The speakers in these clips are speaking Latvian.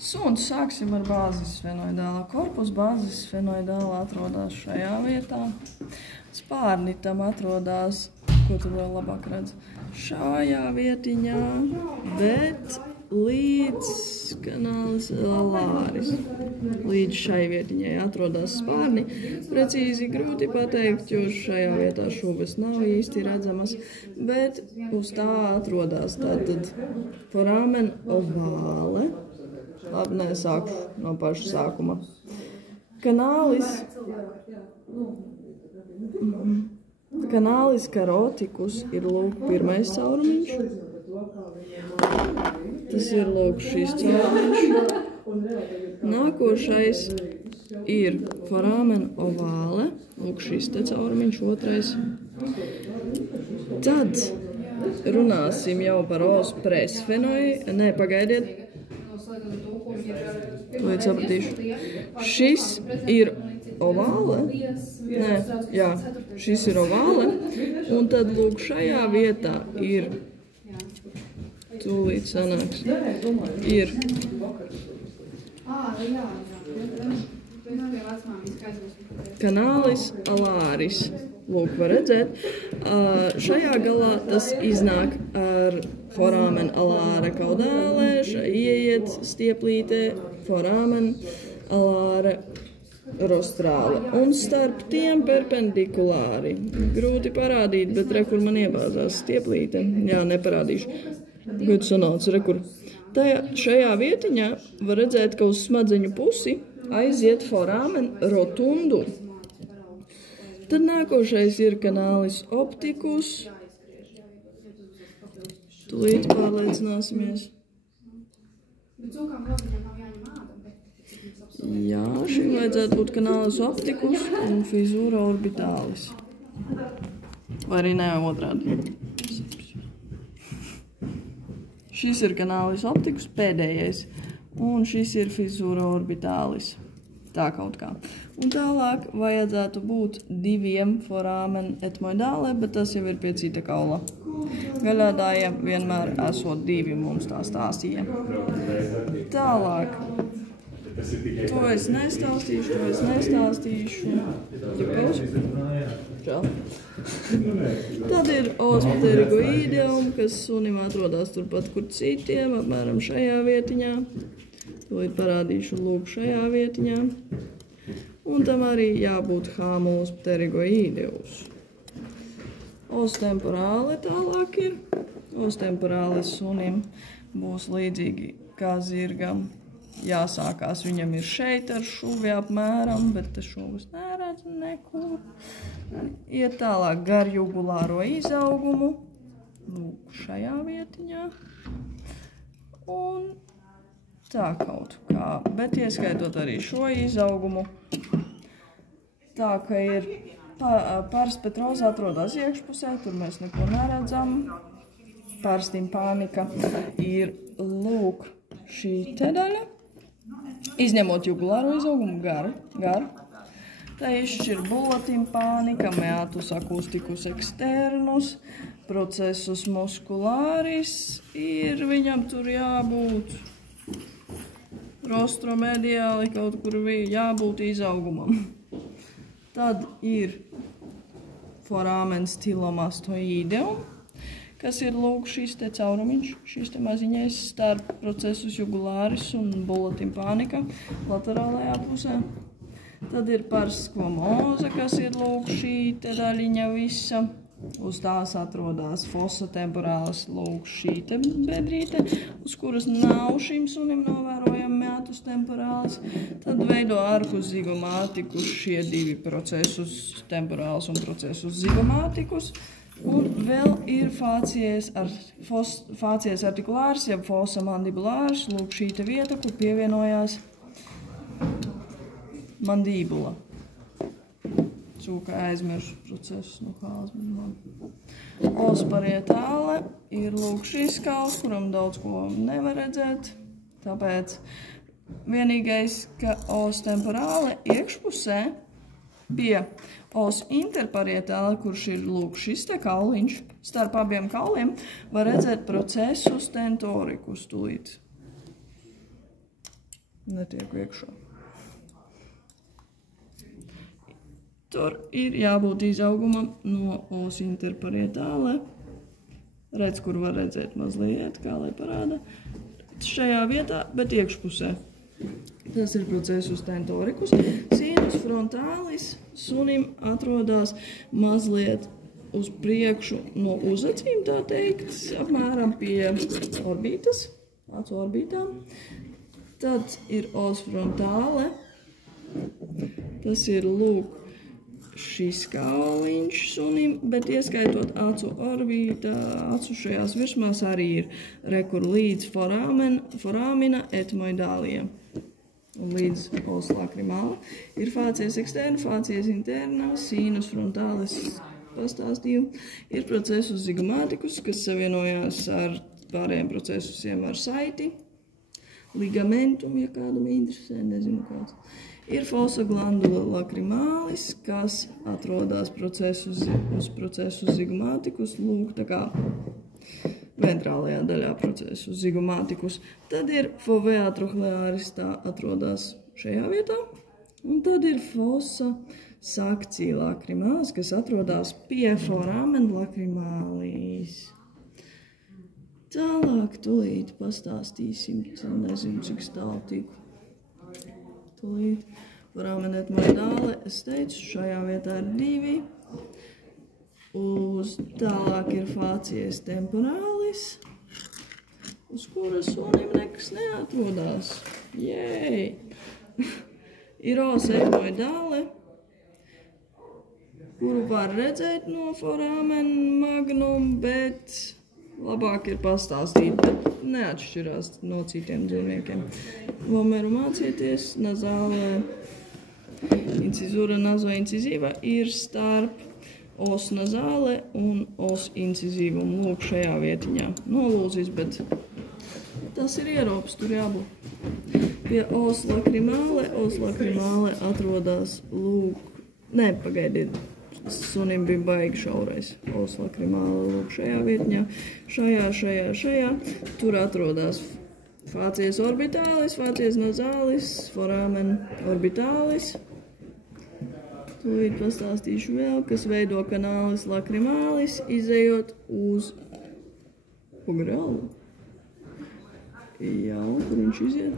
Suns sāksim ar bāzes sfenoidāla. Korpus bāzes sfenoidāla atrodas šajā vietā. Spārni tam atrodas, ko tu vēl labāk redz, šajā vietiņā, bet līdz kanālis alāris. Līdz šai vietiņai atrodas spārni. Precīzi grūti pateikt, jo šajā vietā šūves nav īsti redzamas, bet uz tā atrodas tātad foramen ovāle. Labi, nē, sākšu no paša sākuma. Kanālis karotikus ir lūk pirmais caurumiņš. Tas ir lūk šis caurumiņš. Nākošais ir foramen ovāle. Lūk šis te caurumiņš, otrais. Tad runāsim jau par os presfenoi. Nē, pagaidiet. Līdz sapratīšu. Šis ir ovāle. Nē, jā, šis ir ovāle. Un tad lūk šajā vietā ir, tūlīt sanāks, ir kanālis alāris. Lūk, var redzēt. Šajā galā tas iznāk ar foramen alāra kaudālē. Ieiet stieplītē foramen alāra rostrāle. Un starp tiem perpendikulāri. Grūti parādīt, bet re, kur man iebāzās stieplīte. Jā, neparādīšu. Gud sanāca, re, kur. Šajā vietiņā var redzēt, ka uz smadzeņu pusi aiziet foramen rotundu. Tad nākošais ir kanālis optikus. Tūlīt pārliecināsimies. Jā, šim vajadzētu būt kanālis optikus un fizūra orbitālis. Vai arī ne otrādi. Šis ir kanālis optikus, pēdējais. Un šis ir fizūra orbitālis. Tā kaut kā. Un tālāk vajadzētu būt diviem foramen etmoidāle, bet tas jau ir pie cita kaula. Gaļādāja vienmēr esot divi, mums tā stāstīja. Tālāk. To es nestāstīšu. Tad ir os pterygoideum, kas sunim atrodas turpat, kur citiem, apmēram šajā vietiņā. Tūlīt parādīšu lūk šajā vietiņā. Un tam arī jābūt hamulus pterygoideus. Os temporāle tālāk ir. Os temporāle sunim būs līdzīgi kā zirgam. Jāsākās viņam ir šeit ar šuvi apmēram, bet te šuvis neredz nekur. Iet tālāk gar jugulāro izaugumu. Lūk šajā vietiņā. Un tā kaut kā, bet ieskaitot arī šo izaugumu. Tā, ka ir pars petroza atrodas iekšpusē, tur mēs neko neredzam. Pars timpānika ir lūk šī te daļa. Izņemot jugulāro izaugumu gar. Tā izšķir bulla timpānika, meatus acusticus externus, processus musculāris ir viņam tur jābūt. Rostromediāli kaut kur jābūt izaugumam. Tad ir foramen stylomastoideum, kas ir lūk šis te caurumiņš, šis te maziņais starp procesus jugulāris un bulla timpānika laterālajā pusē. Tad ir pars squamosa, kas ir lūk šī te daļiņa visa. Uz tās atrodas fossa temporālis, lūk šī te bedrīte, uz kuras nav šim sunim novērojami meatus temporālis. Tad veido arcus zigomātikus šie divi procesus temporālis un procesus zigomātikus. Un vēl ir fācies artikulārs, jeb fossa mandibulārs, lūk šī te vieta, kur pievienojās mandibula. Cūka aizmiršu procesus no kālas. Os parietāle ir lūk šis kauls, kuram daudz ko nevar redzēt. Tāpēc vienīgais, ka os temporāle iekšpusē pie os interparietāle, kurš ir lūk šis te kauliņš, starp abiem kauliem, var redzēt procesus tentoricus tūlīt. netiek iekšā. Tur ir jābūt izaugumam no os interparietāle. Redz, kur var redzēt mazliet, kā lai parāda. Šajā vietā, bet iekšpusē. Tas ir processus tentoricus. Sinus frontalis sunim atrodas mazliet uz priekšu no uzacīm, tā teikt, apmēram pie orbītas, acu orbītām. Tad ir os frontale. Tas ir, lūk, šis kauliņš sunim, bet ieskaitot acu orbītā, acu šajās virsmās arī ir rekur līdz foramina etmoidālija. Un līdz os lacrimāla ir fācies externa, fācies interna, sinus frontalis pastāstīju. Ir processus zigomātikus, kas savienojās ar pārējiem procesusiem ar saiti, ligamentum, ja kādam interesē, nezinu kāds. Ir fosa glandula lacrimālis, kas atrodas uz procesus zigomātikus, lūk, tā kā ventrālajā daļā procesus zigomātikus. Tad ir fovea trochlearis, tā atrodas šajā vietā. Un tad ir fosa sakcija lacrimālis, kas atrodas pie foramen lacrimālis. Tālāk tūlīt pastāstīsim, nezinu, cik stāv tiku. Tūlīt foramen etmoidāle, es teicu, šajā vietā ir 2. Uz tālāk ir fācies temporalis, uz kuras sunim nekas neatrodās. Jej! Ir os etmoidāle, kuru var redzēt no foramen magnum, bet labāk ir pastāstīt, bet neatšķirās no citiem dzīvniekiem. Vomeru mācieties, nazālē incizūra nazoincizīva ir starp os nazāle un os incizīvum, lūk, šajā vietiņā. Nolūzis, bet tas ir ierops, tur jābūt. Pie os lacrimāle atrodas, lūk, pagaidiet. Sunim bija baigi šaurais os lacrimāle, lūk, šajā vietņā, šajā. Tur atrodas fācies orbitālis, fācies nazālis, foramen orbitālis. Tūlīt pastāstīšu vēl, kas veido kanālis lacrimālis, izejot uz pogrālu. Jā, kur viņš iziet?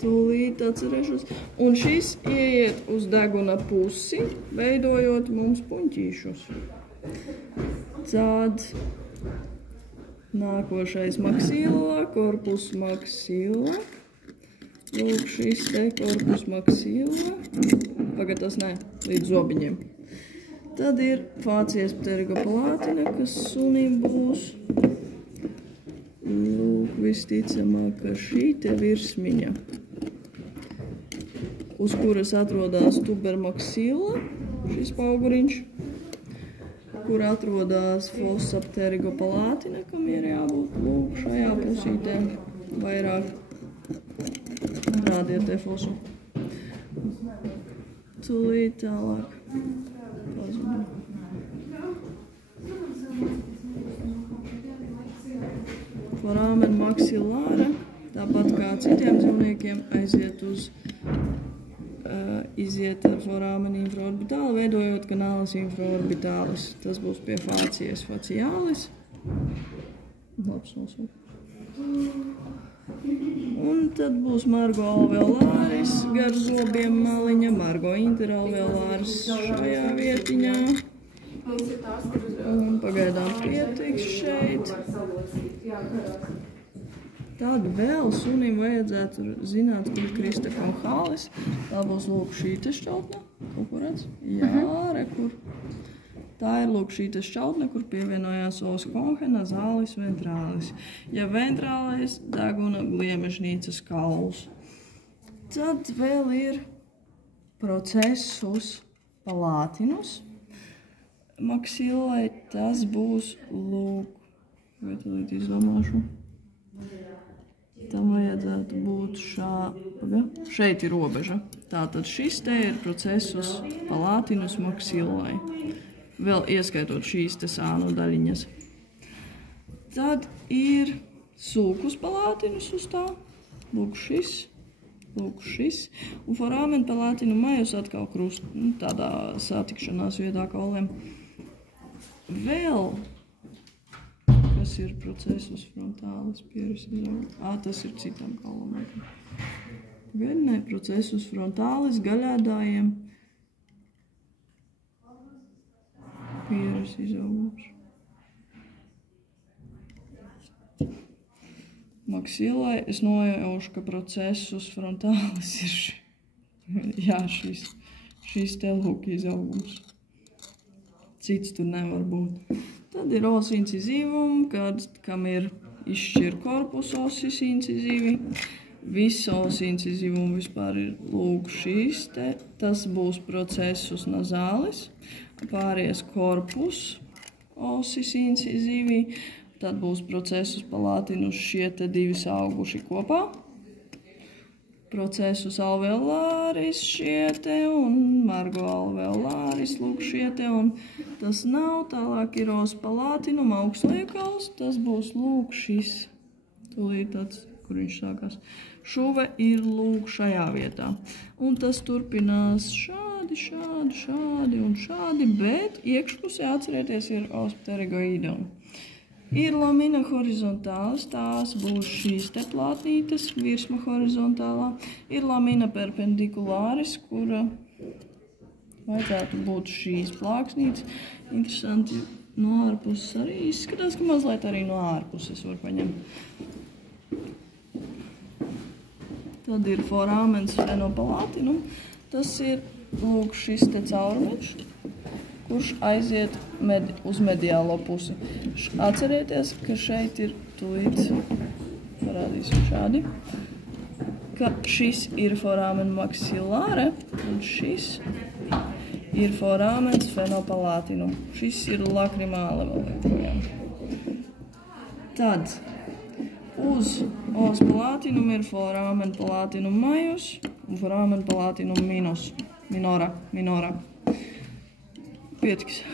Tūlīt atcerēšos. Un šis ieiet uz deguna pusi, veidojot mums puņķīšus. Tad nākošais maxilla, korpus maxilla. Lūk, šis te korpus maxilla. Pagad tas līdz zobiņiem. Tad ir fācies pterigopalātina, kas sunim būs. Lūk, visticamāk, ka šī te virsmiņa, uz kuras atrodas tubermaxilla, šis pauguriņš, kur atrodas fossa pterigopalātina, kam ir jābūt, lūk, šajā pusītē vairāk. Rādiet te fosu. Tūlīt tālāk. Pazudu. Foramen maxillāra, tāpat kā citiem dzīvniekiem, iziet ar foramen infraorbitāli, veidojot kanālis infraorbitālis. Tas būs pie fācies faciālis. Labs nosaukt. Un tad būs margo alveolāris, gar zobiem maliņa, margo interalveolāris šajā vietiņā. Un pagaidām pietiks šeit. Tad vēl sunim vajadzētu zināt, kur krista konhālis. Tā būs, lūk, šī te šķautne. Kaut kur redz? Jā, rekur. Tā ir, lūk, šī te šķautne, kur pievienojās os konhe, nazālis, ventrālis. Ja ventrālis, deguna gliemežnīcas kauls. Tad vēl ir processus palātinus. Maxillai tas būs, lūk, vai tad izdomāšu. Tam vajadzētu būt šeit ir robeža. Tātad šis te ir processus palātinus maxillai. Vēl ieskaitot šīs te sānu daļiņas. Tad ir sulcus palatinus uz tā. Lūk šis. Un foramen palatinum majus atkal tādā satikšanās vietā kauliem. Vēl, kas ir processus frontalis pieris izaugums. Tas ir citam kaulam. Gaļinē processus frontalis gaļādājiem pieris izaugums. Maksilai es nojaušu, ka processus frontalis ir šis te lūk izaugums. Cits tur nevar būt. Tad ir os incizivum, kam ir izšķir korpus osis incizivi. Viss os incizivum vispār ir lūk šis te. Tas būs processus nazalis. Pāries korpus osis incizivi. Tad būs processus palatinus šie te divi sauguši kopā. Processus alveolāris šie te un margo alveolāris, lūk šie te, un tas nav, tālāk ir os palatinum augstliekals, tas būs lūk šis, tūlīt tāds, kur viņš sākās. Šuve ir lūk šajā vietā, un tas turpinās šādi un šādi, bet iekšpusē atcerieties ir os pterygoidum. Ir lamina horizontālis, tās būs šīs te plātnītes, virsma horizontālā. Ir lamina perpendikulāris, kura vajadzētu būt šīs plāksnītes. Interesanti, no ārpuses arī izskatās, ka mazliet arī no ārpuses var paņemt. Tad ir foramens phenopalatinum. Tas ir, lūk, šis te caurumiņš, kurš aiziet uz mediālo pusi. Atcerieties, ka šeit ir tūlīt, parādīsim šādi, ka šis ir foramen maxillare un šis ir foramens phenopalatinum. Šis ir lacrimāle vēl joprojām. Tad uz os palatinum ir foramen palatinum majus un foramen palatinum minora. Pietiks.